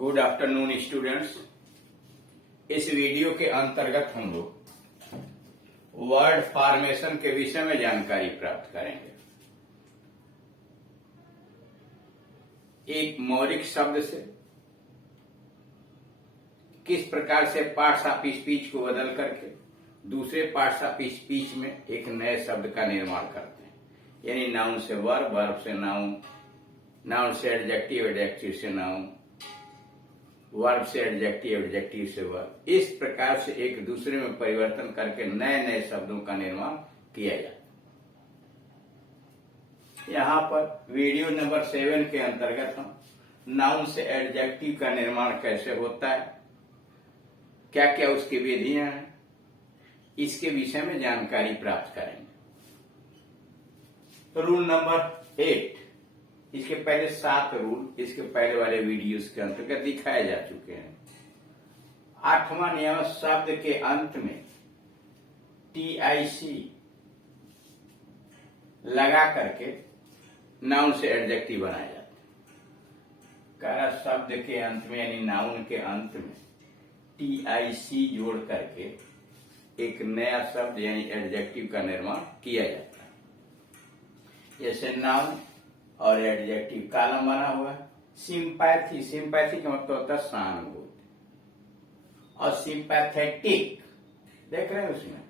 Good afternoon students. इस video के अंतर्गत हम लोग वर्ड फॉर्मेशन के विषय में जानकारी प्राप्त करेंगे। एक मौलिक शब्द से किस प्रकार से पार्ट्स ऑफ स्पीच को बदल करके दूसरे पार्ट्स ऑफ स्पीच में एक नए शब्द का निर्माण करते हैं। यानी नाउन से वर्ब, वर्ब से नाउन, नाउन से एडजेक्टिव, एडजेक्टिव से नाउन, वर्ब से एडजेक्टिव, एडजेक्टिव से वर्ब। इस प्रकार से एक दूसरे में परिवर्तन करके नए नए शब्दों का निर्माण किया जाता है। यहाँ पर वीडियो नंबर 7 के अंतर्गत हम नाउन से एडजेक्टिव का निर्माण कैसे होता है, क्या क्या उसकी विधियां हैं, इसके विषय में जानकारी प्राप्त करेंगे। रूल नंबर 8, इसके पहले 7 रूल इसके पहले वाले वीडियोस के अंतर्गत दिखाए जा चुके हैं। 8वां नियम, शब्द के अंत में TIC लगा करके नाउन से एडजेक्टिव बनाया जाता है। कह रहा शब्द के अंत में यानी नाउन के अंत में TIC जोड़ करके एक नया शब्द यानी एडजेक्टिव का निर्माण किया जाता है। जैसे नाउन और एडजेक्टिव कॉलम बना हुआ है। सिंपैथी, सिंपैथी का मतलब होता है सहानुभूति, और सिंपैथेटिक देख रहे हैं उसमें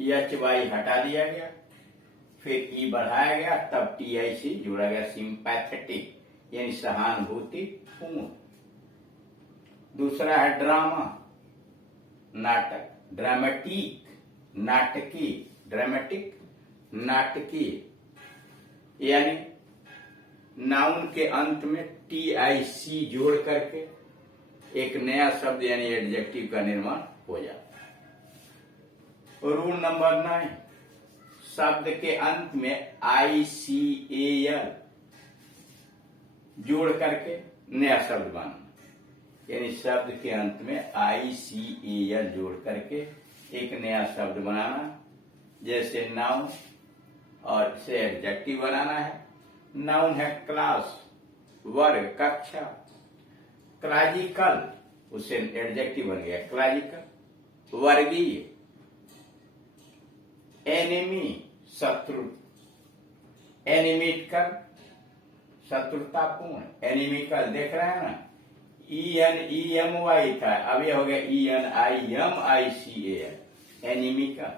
HY हटा दिया गया, फिर E बढ़ाया गया, तब TIC जोड़ा गया, सिंपैथेटिक यानी सहानुभूति पूर्ण। दूसरा है ड्रामा, नाटक, ड्रामेटिक नाटकी, ड्रामेटिक नाटकी, यानी नाउन के अंत में TIC जोड़ करके एक नया शब्द यानी एडजेक्टिव का निर्माण हो जाता है। रूल नंबर 9, शब्द के अंत में ICAL जोड़ करके नया शब्द बनाना। यानी शब्द के अंत में ICAL जोड़ करके एक नया शब्द बनाना। जैसे नाउन और से एडजेक्टिव बनाना है। नाउन है क्लास, वर्ग, कक्षा। क्लाजिकल, उससे एडजेक्टिव बन गया क्लाजिकल। वर्गीय, एनिमी, शत्रु। एनिमिकल, शत्रुतापूर्ण। एनिमिकल देख रहे हैं ना, ENEMY था, अब यह हो गया ENIMICAL, एनिमिकल।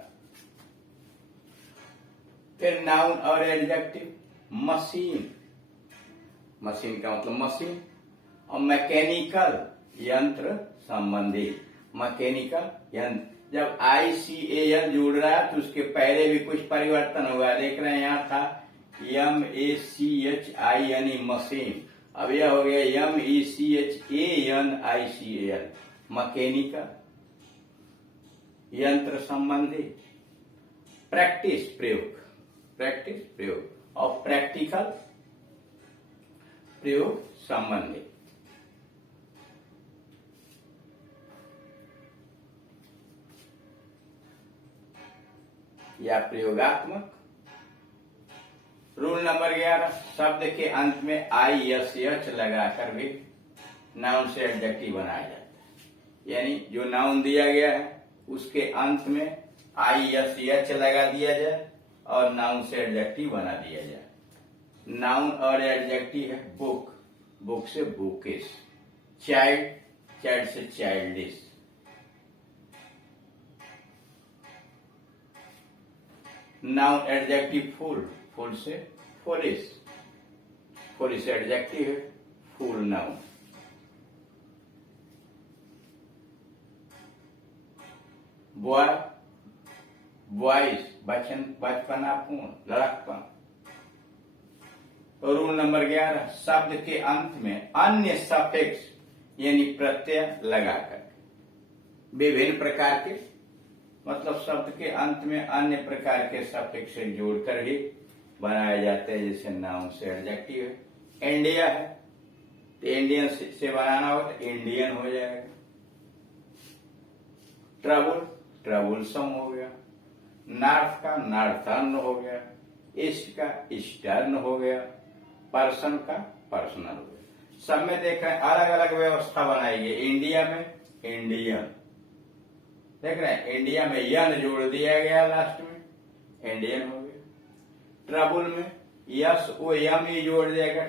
फिर नाउन और एडजेक्टिव, मशीन, मशीन का मतलब मशीन, और मैकेनिकल, यंत्र संबंधी, मैकेनिकल यंत्र। जब ICAL जुड़ रहा है तो उसके पहले भी कुछ परिवर्तन हुआ, देख रहे हैं, यहाँ था MACHINE मशीन, अब यह हो गया MECHANICAL, मैकेनिकल यंत्र संबंधी। प्रैक्टिस, प्रयोग, प्रैक्टिस प्रयोग, और प्रैक्टिकल प्रयोग संबंधी। या प्रयोगात्मक। रूल नंबर 11, शब्द के अंत में ISH लगाकर भी नाउन से एडजेक्टिव बनाया जाता है। यानी जो नाउन दिया गया है उसके अंत में ISH लगा दिया जाए और नाउन से एडजेक्टिव बना दिया जाए। नाउन और एडजेक्टिव है बुक, बुक से बुकिश। चाइल्ड, चाइल्ड से चाइल्डिश। नाउन एडजेक्टिव फूल, फूल से फुलिश। फुलिश एडजेक्टिव है, फूल नाउन। बॉय, बॉयज, बचपनापूर्ण, लड़कपन। रूल नंबर 11, शब्द के अंत में अन्य सफिक्स यानी प्रत्यय लगाकर विभिन्न प्रकार के, मतलब शब्द के अंत में अन्य प्रकार के सफिक्स से जोड़कर ही बनाए जाते हैं। जैसे नाउन से एडजेक्टिव है। इंडिया है तो इंडियन से बनाना हो तो इंडियन हो जाएगा। ट्रबल, ट्रबलसम हो गया। नॉर्थ का नॉर्थर्न हो गया। ईस्ट का ईस्टर्न हो गया। पर्सन का पर्सनल हो गया। सब में देख रहे हैं अलग अलग व्यवस्था बनाई गई। इंडिया में इंडियन, देख रहे हैं इंडिया में यन जोड़ दिया गया लास्ट में, इंडियन हो गया। ट्रबुल में यस ओ यम ही जोड़ दिया गया,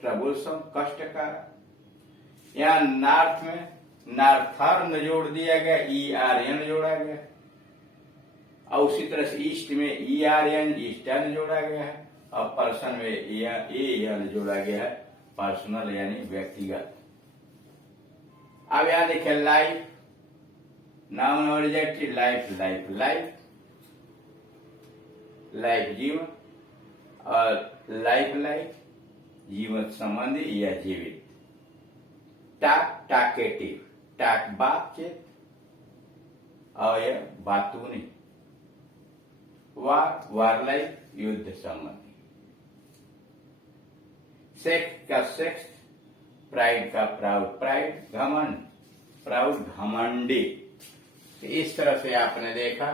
ट्रबुल सम कष्टकार। यहाँ नॉर्थ में नार्थर्न जोड़ दिया गया, ई आर एन जोड़ा गया। और उसी तरह से ईस्ट में ई आर एन ईस्टर्न जोड़ा गया है। और पर्सन में ए एन जोड़ा गया है, पर्सनल यानी व्यक्तिगत। अब यहां देखिए लाइफ, नाउन और adjective. Life life life, life जीवन, और लाइफ लाइफ जीवन संबंधी या जीवित। टाक टाकेटिव, टाक बातचीत और यह बातूनी। वार वार लाइफ युद्ध संबंधी। सेक्स का सेक्स, प्राइड का प्राउड, प्राइड घमंड, प्राउड घमंडी। तो इस तरह से आपने देखा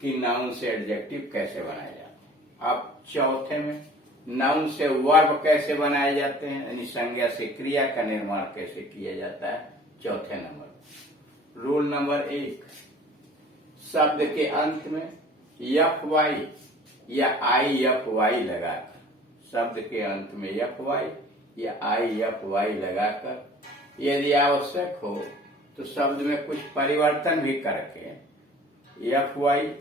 कि नाउन से एडजेक्टिव कैसे बनाए जाते हैं। अब चौथे में नाउन से वर्ब कैसे बनाए जाते हैं, यानी संज्ञा से क्रिया का निर्माण कैसे किया जाता है। चौथे नंबर रूल नंबर 1, शब्द के अंत में एफ वाई या आई एफ वाई लगाकर, शब्द के अंत में एफ वाई या आई एफ वाई लगाकर यदि आवश्यक हो तो शब्द में कुछ परिवर्तन भी करके एफ वाई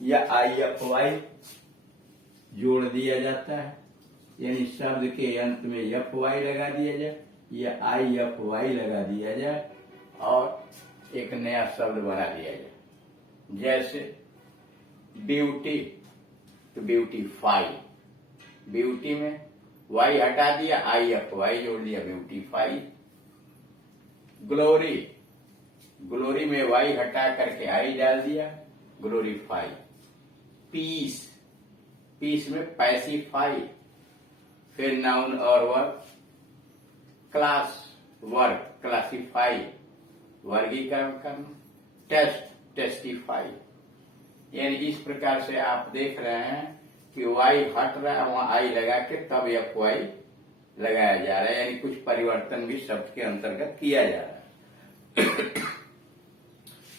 या आई एफ वाई जोड़ दिया जाता है। यानी शब्द के अंत में एफ वाई लगा दिया जाए या आई एफ वाई लगा दिया जाए और एक नया शब्द बना दिया जाए। जैसे ब्यूटी तो ब्यूटीफाई, ब्यूटी में वाई हटा दिया, आई एफ वाई जोड़ दिया, ब्यूटीफाई। ग्लोरी, ग्लोरी में वाई हटा करके आई डाल दिया, ग्लोरीफाई। पीस, पीस में पैसिफाई। फिर नाउन और वर्ब। क्लास वर्ग, क्लासिफाई वर्गीकरण करना। Test testify. यानी इस प्रकार से आप देख रहे हैं कि वाई हट रहा है, वहां आई लगा के तब एफ वाई लगाया जा रहा है, यानी कुछ परिवर्तन भी शब्द के अंतर्गत किया जा रहा है।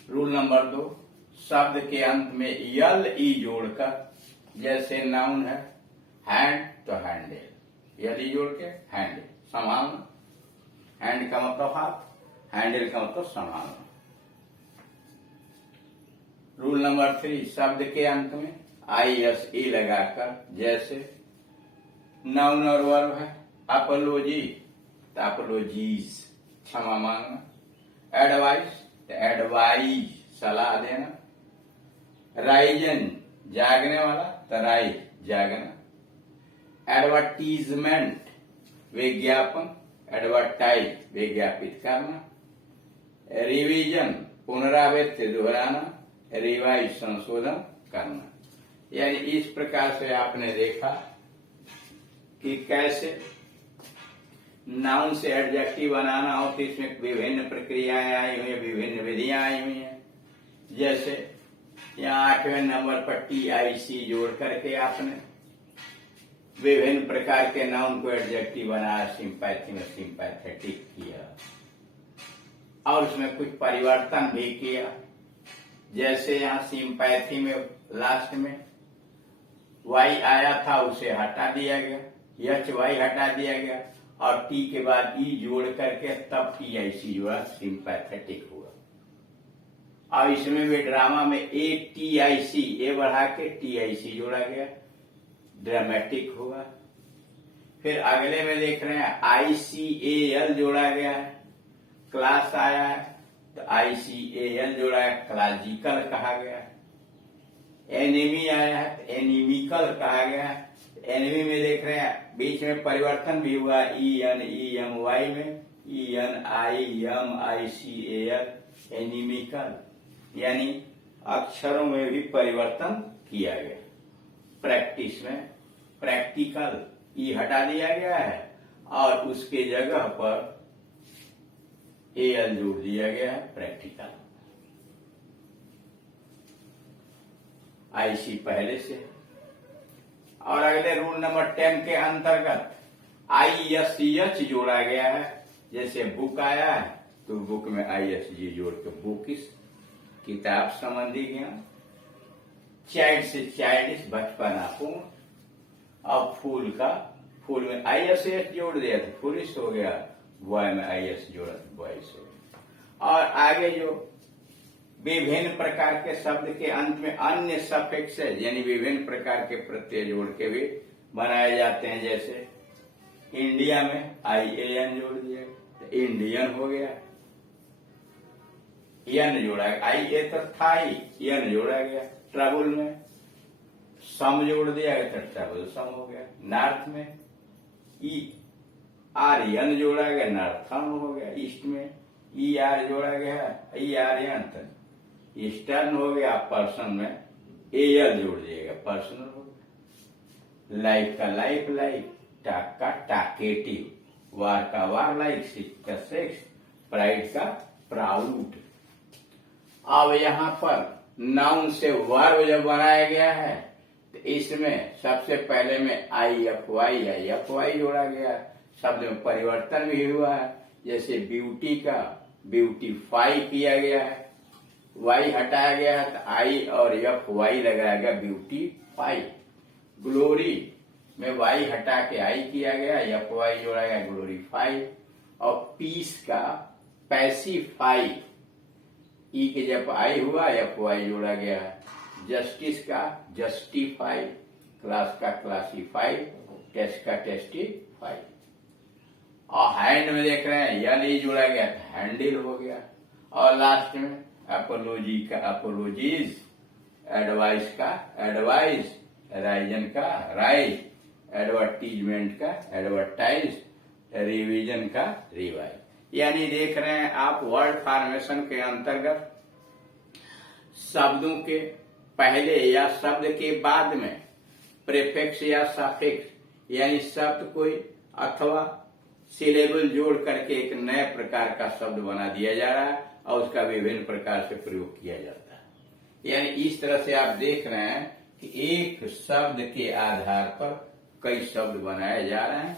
रूल नंबर 2, शब्द के अंत में यल ई जोड़कर, जैसे नाउन है हैंड तो हैंडल, यल ई जोड़ के हैंडल संभालना। हैंड का मतलब हाथ, हैंडल का मतलब संभालना। रूल नंबर 3, शब्द के अंत में आई एस ई लगाकर, जैसे नाउन और वर्ब है अपोलॉजी तो अपोलॉजीज क्षमा मांगना। एडवाइस तो एडवाइज सलाह देना। राइजन जागने वाला तो राइज जागना। एडवर्टीजमेंट विज्ञापन, एडवर्टाइज विज्ञापित करना। रिवीजन पुनरावृत्ति दोहराना, रिवाइज संशोधन करना। यानी इस प्रकार से आपने देखा कि कैसे नाउन से एडजेक्टिव बनाना हो तो इसमें विभिन्न प्रक्रियाएं आई हुई हैं, विभिन्न विधियां आई हुई हैं। जैसे यहाँ 8वें नंबर पर TIC जोड़ करके आपने विभिन्न प्रकार के नाउन को एडजेक्टिव बनाया, सिंपैथी में सिंपैथेटिक किया और उसमें कुछ परिवर्तन भी किया। जैसे यहाँ सिंपैथी में लास्ट में वाई आया था उसे हटा दिया गया, एच वाई हटा दिया गया और टी के बाद ई जोड़ करके तब TIC जोड़ा, सिंपैथेटिक हुआ। और इसमें भी ड्रामा में TIC ए बढ़ा के TIC जोड़ा गया, ड्रामेटिक हुआ। फिर अगले में देख रहे हैं ICAL जोड़ा गया है, क्लास आया है तो ICAL जोड़ा है, क्लासिकल कहा गया है। एनिमी आया है तो एनिमिकल कहा गया है। एनिमी में देख रहे हैं बीच में परिवर्तन भी हुआ, ENEMY में ENIMICAL एनिमिकल, यानी अक्षरों में भी परिवर्तन किया गया। प्रैक्टिस में प्रैक्टिकल ई हटा दिया गया है और उसके जगह पर AL जोड़ दिया गया है, प्रैक्टिकल। IC पहले से। और अगले रूल नंबर 10 के अंतर्गत ISH जोड़ा गया है। जैसे बुक आया है तो बुक में ISG जोड़ के बुकिस, किताब संबंधी ज्ञान। चाइल्ड से चाइल्डिश, बचपनापूर्ण। अब फूल का, फूल में ISH जोड़ दिया तो फूलिश हो गया, बॉय में IS जोड़ा तो बॉयस हो गया। और आगे जो विभिन्न प्रकार के शब्द के अंत में अन्य सफिक्स है, यानी विभिन्न प्रकार के प्रत्यय जोड़ के भी बनाए जाते हैं। जैसे इंडिया में IAN जोड़ दिया तो इंडियन हो गया, यन जोड़ा गया, IA तो था ही, यन जोड़ा गया। ट्रबल में सम जोड़ दिया गया तो ट्रबल सम हो गया। नॉर्थ में आर्यन जोड़ा गया, नॉर्थन हो गया। ईस्ट में ER जोड़ा गया, आर्यन तो ईस्टर्न हो गया। पर्सन में AL जोड़ दिएगा, पर्सनल हो गया। लाइफ का लाइफ लाइक, टाक का टाकेटिव, वार का वार लाइक, सिक्स का सेक्स, प्राइड का प्राउड। अब यहाँ पर नाउन से वर्ब जब बनाया गया है तो इसमें सबसे पहले में IFY जोड़ा गया। शब्द में परिवर्तन भी हुआ है। जैसे ब्यूटी का ब्यूटीफाई किया गया है, Y हटाया गया है तो I और FY लगाया गया, ब्यूटीफाई। ग्लोरी में Y हटा के I किया गया, FY जोड़ा गया, ग्लोरीफाई। और पीस का पैसिफाई, E के जब I हुआ FY जोड़ा गया है। जस्टिस का जस्टिफाई, क्लास का क्लासीफाई, टेस्ट का टेस्टिफाई। और हैंड में देख रहे हैं यानी जोड़ा गया तो हैंडल हो गया। और लास्ट में अपोलॉजी का अपोलॉजीज, एडवाइस का एडवाइस, राइजन का राइज, एडवर्टीजमेंट का एडवर्टाइज, रिवीजन का रिवाइज। यानी देख रहे हैं आप वर्ड फॉर्मेशन के अंतर्गत शब्दों के पहले या शब्द के बाद में प्रीफिक्स या सफिक्स यानी शब्द कोई अथवा सिलेबल जोड़ करके एक नए प्रकार का शब्द बना दिया जा रहा है और उसका विभिन्न प्रकार से प्रयोग किया जाता है। यानी इस तरह से आप देख रहे हैं कि एक शब्द के आधार पर कई शब्द बनाए जा रहे हैं